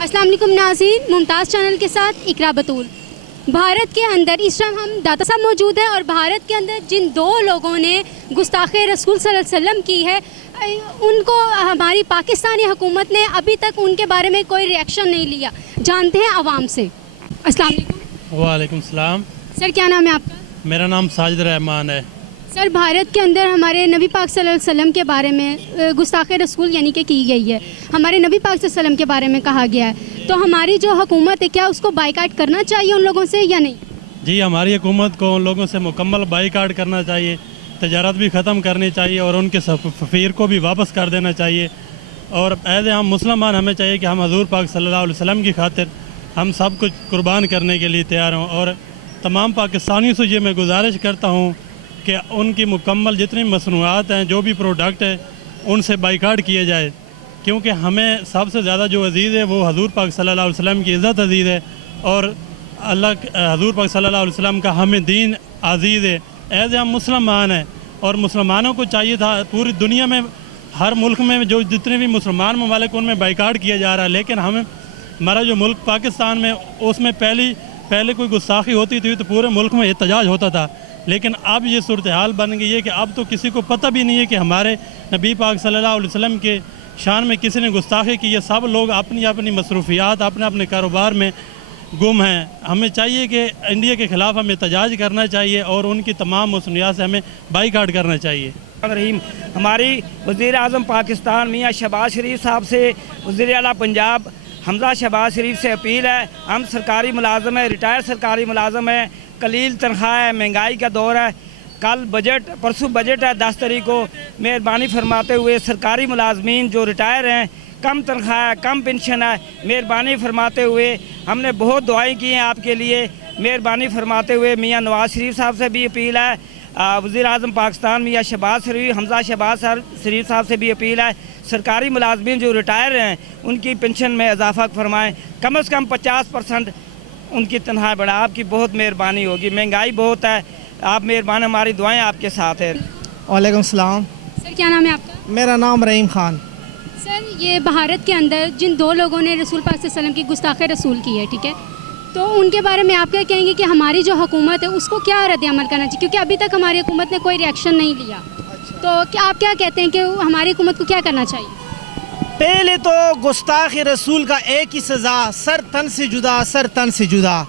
अस्सलाम वालेकुम नाज़रीन, मुमताज़ चैनल के साथ इकरा बतूल। भारत के अंदर इस टाइम हम दाता साहब मौजूद हैं और भारत के अंदर जिन दो लोगों ने गुस्ताखे रसूल सल्लल्लाहु अलैहि वसल्लम की है, उनको हमारी पाकिस्तानी हुकूमत ने अभी तक उनके बारे में कोई रिएक्शन नहीं लिया। जानते हैं आवाम से। अस्सलाम वालेकुम। वालेकुम सलाम। सर, क्या नाम है आपका? मेरा नाम साजिद रहमान है। सर, भारत के अंदर हमारे नबी पाक सल्लल्लाहु अलैहि वसल्लम के बारे में गुस्ताखे रसूल यानी कि की गई है, हमारे नबी पाक सल्लल्लाहु अलैहि वसल्लम के बारे में कहा गया है, तो हमारी जो हुकूमत है क्या उसको बाइकाट करना चाहिए उन लोगों से या नहीं? जी, हमारी हुकूमत को उन लोगों से मुकम्मल बाइकाट करना चाहिए, तजारत भी ख़त्म करनी चाहिए और उनके सफ़ीर को भी वापस कर देना चाहिए। और एज हम मुसलमान हमें चाहिए कि हम हजूर पाक सल्लल्लाहु अलैहि वसल्लम की खातिर हम सब कुछ कुर्बान करने के लिए तैयार हों। और तमाम पाकिस्तानियों से ये मैं गुजारिश करता हूँ कि उनकी मुकम्मल जितनी मसनूआत हैं, जो भी प्रोडक्ट है, उनसे बाइकाट किए जाए, क्योंकि हमें सबसे ज़्यादा जो अज़ीज़ है वो हजूर पाक सल्लल्लाहु अलैहि वसल्लम की इज़्ज़त अज़ीज़ है और अल्लाह हजूर पाक सल्लल्लाहु अलैहि वसल्लम का हमें दीन अज़ीज़ है। एज हम मुसलमान हैं और मुसलमानों को चाहिए था पूरी दुनिया में हर मुल्क में जो जितने भी मुसलमान ममालिक उनमें बाइकाट किया जा रहा है, लेकिन हमें हमारा जो मुल्क पाकिस्तान में उसमें पहले कोई गुस्ताखी होती थी तो पूरे मुल्क में एहतजाज होता था, लेकिन अब ये सूरत हाल बन गई है कि अब तो किसी को पता भी नहीं है कि हमारे नबी पाक सल्लल्लाहु अलैहि वसल्लम के शान में किसी ने गुस्ताखी की है। सब लोग अपनी अपनी मसरूफियात अपने अपने कारोबार में गुम हैं। हमें चाहिए कि इंडिया के ख़िलाफ़ हमें एहतजाज करना चाहिए और उनकी तमाम मसनूआत से हमें बाइकाट करना चाहिए। रहीम हमारी वज़ीर आज़म पाकिस्तान मियाँ शहबाज शरीफ साहब से, वज़ीर आला पंजाब हमज़ा शहबाज शरीफ से अपील है, हम सरकारी मुलाजम है, रिटायर्ड सरकारी मुलाजम है, कलील तनख्वाह है, महंगाई का दौर है, कल परसों बजट है 10 तारीख को। मेहरबानी फरमाते हुए सरकारी मुलाजमीन जो रिटायर हैं, कम तनख्वाह है, कम पेंशन है, मेहरबानी फरमाते हुए हमने बहुत दुआएं की हैं आपके लिए। मेहरबानी फरमाते हुए मियाँ नवाज़ शरीफ साहब से भी अपील है, वज़ीर आज़म पाकिस्तान मियाँ शहबाज शरीफ हमज़ा शहबाज शरीफ साहब से भी अपील है, सरकारी मुलाजमीन जो रिटायर हैं उनकी पेंशन में इजाफ़ा फरमाएँ, कम से कम 50% उनकी तनख्वाह बढ़ा। आपकी बहुत मेहरबानी होगी, महंगाई बहुत है, आप मेहरबान, हमारी दुआएं आपके साथ है। वालेकुम सलाम। सर, क्या नाम है आपका? मेरा नाम रहीम खान। सर, ये भारत के अंदर जिन दो लोगों ने रसूल पाक सल्लल्लाहु अलैहि वसल्लम की गुस्ताखे रसूल की है, ठीक है, तो उनके बारे में आप क्या कहेंगे कि हमारी जो हुकूमत है उसको क्या रद्द-ए-अमल करना चाहिए, क्योंकि अभी तक हमारी हुकूमत ने कोई रिएक्शन नहीं लिया। तो क्या आप क्या कहते हैं कि हमारी हुकूमत को क्या करना चाहिए? पहले तो गुस्ताख रसूल का एक ही सज़ा, सर तन से जुदा, सर तन से जुदा।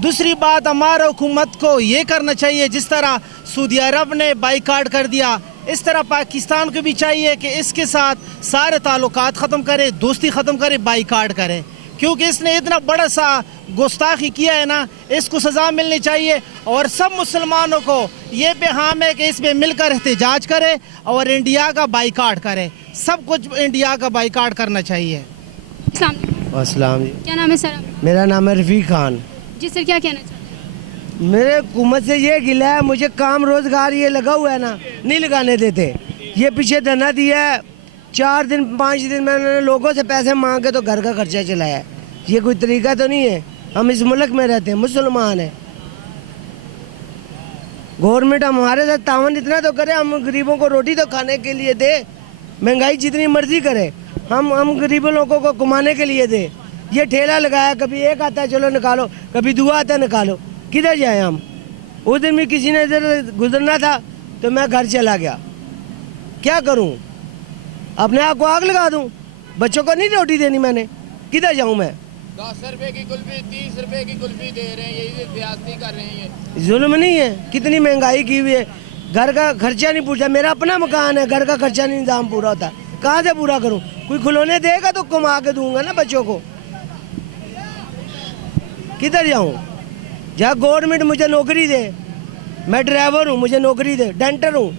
दूसरी बात, हमारा हुकूमत को ये करना चाहिए जिस तरह सऊदी अरब ने बाइकाट कर दिया, इस तरह पाकिस्तान को भी चाहिए कि इसके साथ सारे ताल्लुकात ख़त्म करे, दोस्ती ख़त्म करे, बाइकाट करे, क्योंकि इसने इतना बड़ा सा गुस्ताखी किया है ना, इसको सज़ा मिलनी चाहिए। और सब मुसलमानों को ये पैगाम है कि इसमें मिलकर एहतजाज करे और इंडिया का बाइकाट करे, सब कुछ इंडिया का बाइकाट करना चाहिए। अस्सलाम। क्या नाम है सर? मेरा नाम है रफ़ीक खान। जी सर, क्या कहना चाहते हैं? मेरे हुकूमत से ये गिला है, मुझे काम रोज़गार ये लगा हुआ है ना, नहीं लगाने देते। ये पीछे धरना दिया है, 4 दिन 5 दिन मैंने लोगों से पैसे मांग के तो घर का खर्चा चलाया है। ये कोई तरीका तो नहीं है। हम इस मुल्क में रहते हैं, मुसलमान हैं। गवर्नमेंट हमारे साथ तावन इतना तो करे, हम गरीबों को रोटी तो खाने के लिए दे, महंगाई जितनी मर्जी करे, हम गरीबों लोगों को कमाने के लिए दे। ये ठेला लगाया, कभी एक आता है चलो निकालो, कभी दूसरा आता है निकालो, किधर जाए हम? उस दिन भी किसी ने इधर गुजरना था तो मैं घर चला गया, क्या करूं? अपने आप को आग लगा दूं? बच्चों को नहीं रोटी देनी मैंने, किधर जाऊं मैं? 10 रुपए की कुल्फी 30 रुपए की कुल्फी दे रहे हैं, यही ज्यादती कर रहे हैं। जुल्म नहीं है? कितनी महंगाई की हुई है, घर का खर्चा नहीं पूछा। मेरा अपना मकान है, घर का खर्चा नहीं इंतजाम पूरा होता, कहाँ से पूरा करूँ? कोई खिलौने देगा तो कमा के दूंगा ना बच्चों को, किधर जाऊँ? जहाँ गवर्नमेंट मुझे नौकरी दे, मैं ड्राइवर हूँ, मुझे नौकरी दे, डेंटर हूँ,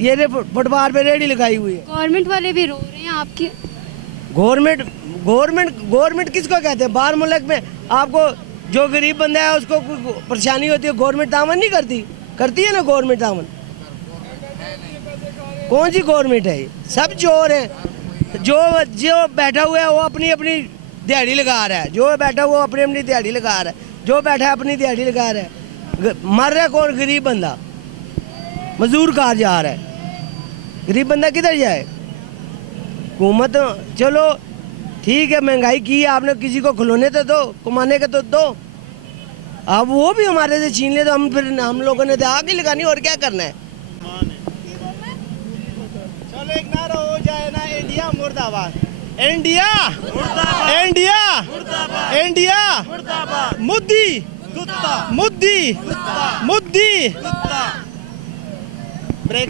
ये फुटपाथ पे रेडी लगाई हुई है। गवर्नमेंट वाले भी रो रहे हैं आपके। गवर्नमेंट किसको कहते हैं? बाहर मुल्क में आपको जो गरीब बंदा है उसको परेशानी होती है, गवर्नमेंट दामन नहीं करती? करती है ना गवर्नमेंट दामन। कौन सी गवर्नमेंट है? सब चोर है। जो बैठा हुआ है वो अपनी अपनी दिहाड़ी लगा रहा है, जो बैठा हुआ अपनी अपनी दिहाड़ी लगा रहा है, जो बैठा है अपनी दिहाड़ी लगा रहा है। मर रहा है कौन? गरीब बंदा मजदूर कार जा रहा है, गरीब बंदा किधर जाए? हुकूमत चलो ठीक है, महंगाई की है आपने, किसी को खिलौने तो दो, कमाने के तो दो। अब वो भी हमारे से छीन ले तो हम लोगों ने तो आग ही लगानी, और क्या करना है। चलो एक नारा हो जाए ना, इंडिया मुर्दाबाद, India India India, Modi Modi Modi. Break.